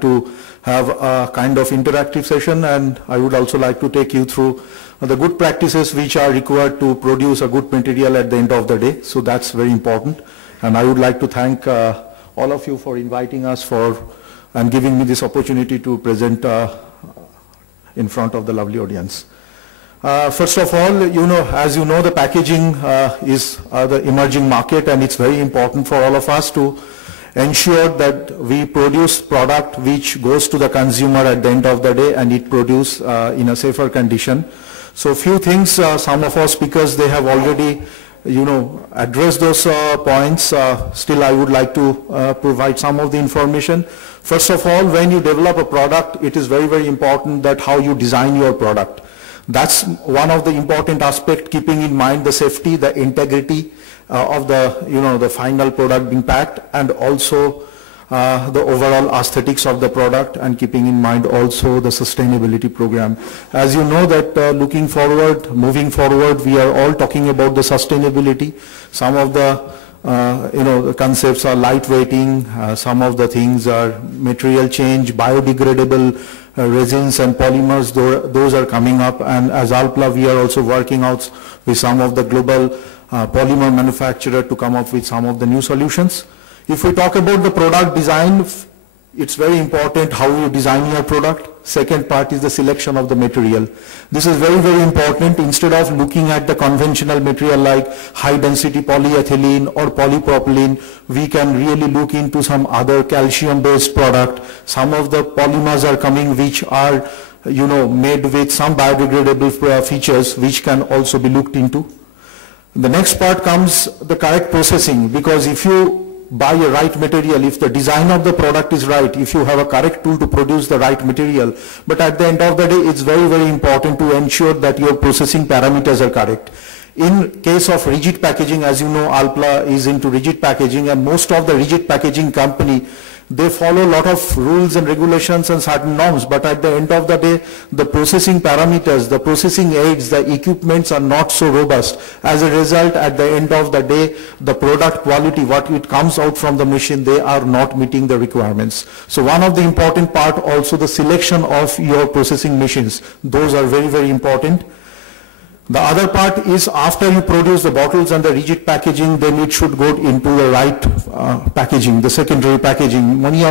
like to have a kind of interactive session, and I would also like to take you through the good practices which are required to produce a good material at the end of the day. So that's very important, and I would like to thank all of you for inviting us and giving me this opportunity to present in front of the lovely audience. First of all, as you know, the packaging is the emerging market, and it's very important for all of us to ensure that we produce product which goes to the consumer at the end of the day, and it produce in a safer condition. So few things, some of our speakers, they have already addressed those points. Still I would like to provide some of the information. First of all, when you develop a product, it is very, very important that how you design your product. That's one of the important aspects, keeping in mind the safety, the integrity of the final product being packed, and also the overall aesthetics of the product, and keeping in mind also the sustainability program. As you know that moving forward, we are all talking about the sustainability. Some of the the concepts are lightweighting, some of the things are material change, biodegradable resins and polymers, those are coming up, and as Alpla we are also working out with some of the global polymer manufacturer to come up with some of the new solutions. If we talk about the product design, it's very important how you design your product. Second part is the selection of the material. This is very, very important. Instead of looking at the conventional material like high density polyethylene or polypropylene, we can really look into some other calcium based product. Some of the polymers are coming which are made with some biodegradable features which can also be looked into. The next part comes the correct processing, because if you buy a right material, if the design of the product is right, if you have a correct tool to produce the right material, but at the end of the day, it's very, very important to ensure that your processing parameters are correct. In case of rigid packaging, as you know, Alpla is into rigid packaging, and most of the rigid packaging company, they follow a lot of rules and regulations and certain norms, but at the end of the day, the processing parameters, the processing aids, the equipments are not so robust. As a result, at the end of the day, the product quality, what it comes out from the machine, they are not meeting the requirements. So one of the important part also the selection of your processing machines. Those are very, very important. The other part is after you produce the bottles and the rigid packaging, then it should go into the right packaging, the secondary packaging. Many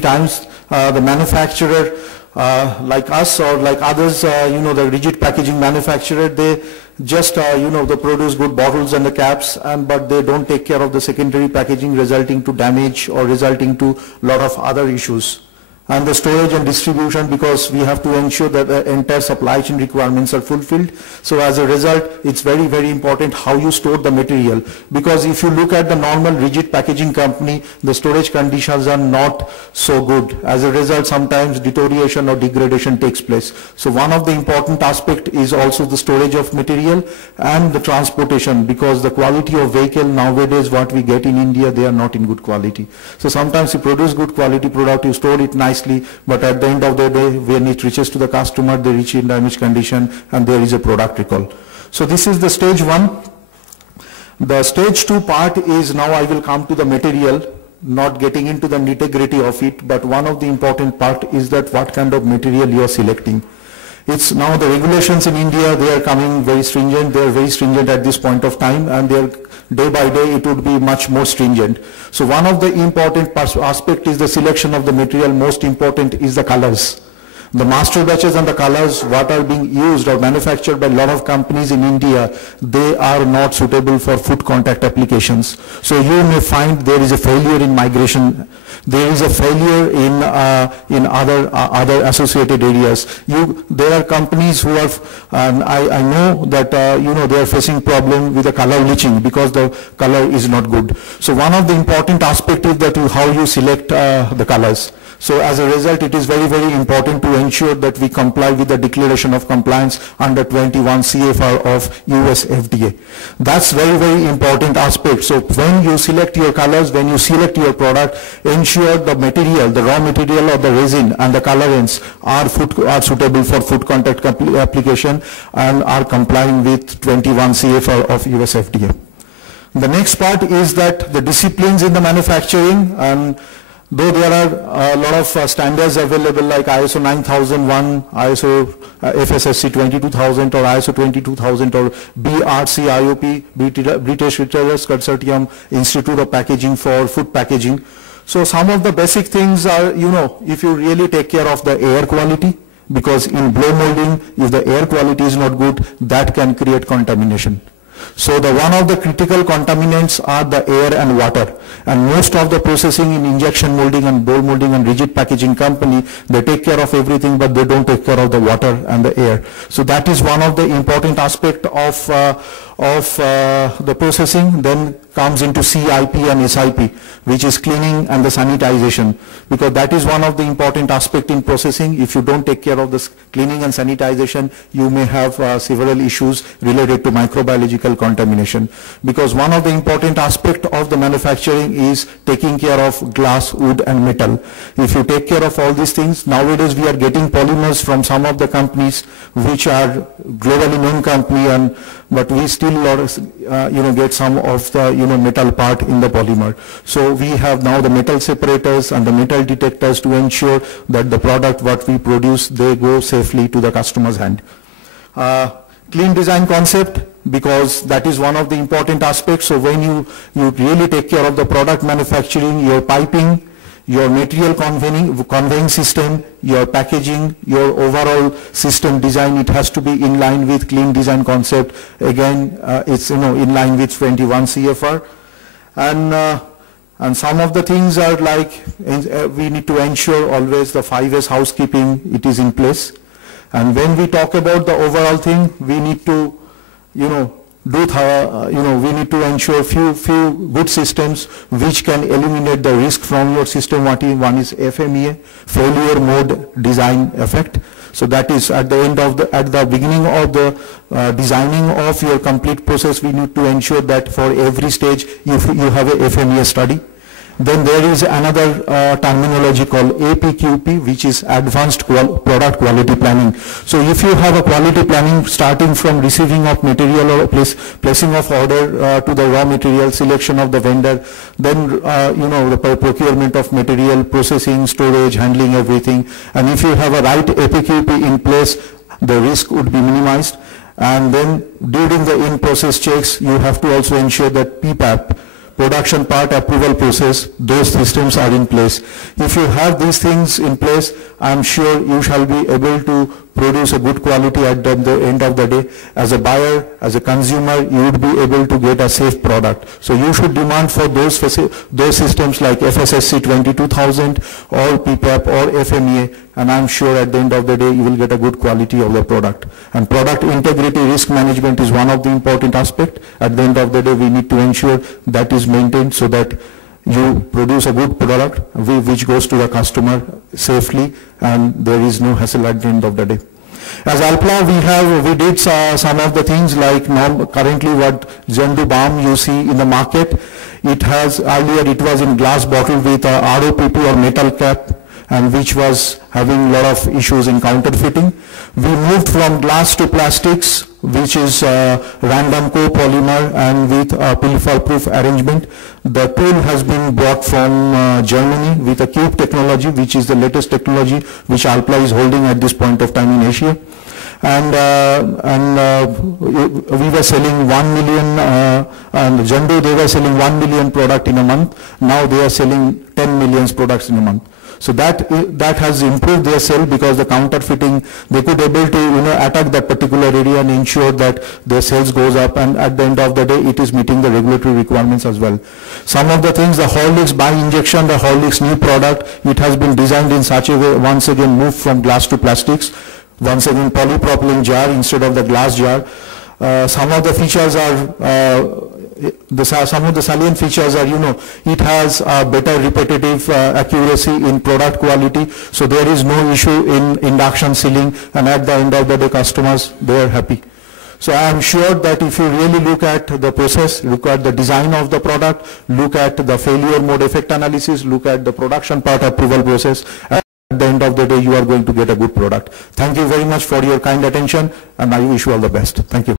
times the manufacturer like us or like others, the rigid packaging manufacturer, they just they produce good bottles and the caps, but they don't take care of the secondary packaging, resulting to damage or resulting to a lot of other issues. And the storage and distribution, because we have to ensure that the entire supply chain requirements are fulfilled. So as a result, it's very, very important how you store the material, because if you look at the normal rigid packaging company, the storage conditions are not so good. As a result, sometimes deterioration or degradation takes place. So one of the important aspect is also the storage of material and the transportation, because the quality of vehicle nowadays, what we get in India, they are not in good quality. So sometimes you produce good quality product, you store it nicely, but at the end of the day, when it reaches to the customer, they reach in damaged condition and there is a product recall. So this is the stage one. The stage two part is, now I will come to the material, not getting into the nitty-gritty of it, but one of the important part is that what kind of material you are selecting. It's now the regulations in India, they are coming very stringent. They are very stringent at this point of time, and they are day by day it would be much more stringent. So one of the important aspect is the selection of the material. Most important is the colors. The master batches and the colors what are being used or manufactured by a lot of companies in India, they are not suitable for foot contact applications. So you may find there is a failure in migration. There is a failure in other associated areas. There are companies who are, I know that they are facing problem with the color leaching because the color is not good. So one of the important aspects is that how you select the colors. So as a result, it is very, very important to ensure that we comply with the declaration of compliance under 21 CFR of US FDA. That's very, very important aspect. So when you select your colors, when you select your product, ensure the material, the raw material or the resin and the colorants are suitable for foot contact application and are complying with 21 CFR of US FDA. The next part is that the disciplines in the manufacturing, and Though there are a lot of standards available like ISO 9001, ISO FSSC 22000 or ISO 22000 or BRC IOP, British Retailers Consortium, Institute of Packaging for Food Packaging. So some of the basic things are, if you really take care of the air quality, because in blow molding, if the air quality is not good, that can create contamination. So one of the critical contaminants are the air and water, and most of the processing in injection molding and blow molding and rigid packaging company, they take care of everything, but they don't take care of the water and the air. So that is one of the important aspect of the processing. Then comes into CIP and SIP, which is cleaning and the sanitization, because that is one of the important aspect in processing. If you don't take care of this cleaning and sanitization, you may have several issues related to microbiological contamination, because one of the important aspect of the manufacturing is taking care of glass, wood and metal. If you take care of all these things, nowadays we are getting polymers from some of the companies which are globally known company, but we still get some of the metal part in the polymer. So we have now the metal separators and the metal detectors to ensure that the product what we produce, they go safely to the customer's hand. Clean design concept, because that is one of the important aspects. So when you really take care of the product manufacturing, your piping, your material conveying system, your packaging, your overall system design, it has to be in line with clean design concept. Again, it's in line with 21 CFR. And some of the things are like we need to ensure always the 5S housekeeping, it is in place. And when we talk about the overall thing, we need to we need to ensure few good systems which can eliminate the risk from your system. One is FMEA, failure mode design effect. So that is at the beginning of the designing of your complete process, we need to ensure that for every stage you have a FMEA study. Then there is another terminology called APQP, which is Advanced Product Quality Planning. So if you have a quality planning starting from receiving of material or placing of order to the raw material, selection of the vendor, then the procurement of material, processing, storage, handling, everything. And if you have a right APQP in place, the risk would be minimized. And then during the in-process checks, you have to also ensure that PPAP, production part approval process, those systems are in place. If you have these things in place, I'm sure you shall be able to produce a good quality at the end of the day. As a buyer, as a consumer, you would be able to get a safe product. So you should demand for those systems like FSSC 22000 or PPAP or FMEA, and I'm sure at the end of the day you will get a good quality of the product. And product integrity risk management is one of the important aspects. At the end of the day, we need to ensure that is maintained so that you produce a good product which goes to the customer safely and there is no hassle at the end of the day. As Alpla, we did some of the things like currently what Zandu balm you see in the market. It has earlier it was in glass bottle with a ROPP or metal cap, and which was having a lot of issues in counterfeiting. We moved from glass to plastics, which is random copolymer and with a pill-proof arrangement. The tool has been brought from Germany with a Cube technology, which is the latest technology which Alpla is holding at this point of time in Asia. And we were selling 1 million, and Zandu, they were selling 1 million product in a month. Now they are selling 10 million products in a month. So that has improved their sale, because the counterfeiting, they could able to attack that particular area and ensure that their sales goes up, and at the end of the day it is meeting the regulatory requirements as well. Some of the things, the Horlicks by injection, the Horlicks new product, it has been designed in such a way, once again moved from glass to plastics, once again polypropylene jar instead of the glass jar. Some of the features are some of the salient features are, it has better repetitive accuracy in product quality, so there is no issue in induction sealing, and at the end of the day customers, they are happy. So I am sure that if you really look at the process, look at the design of the product, look at the failure mode effect analysis, look at the production part approval process, at the end of the day you are going to get a good product. Thank you very much for your kind attention, and I wish you all the best. Thank you.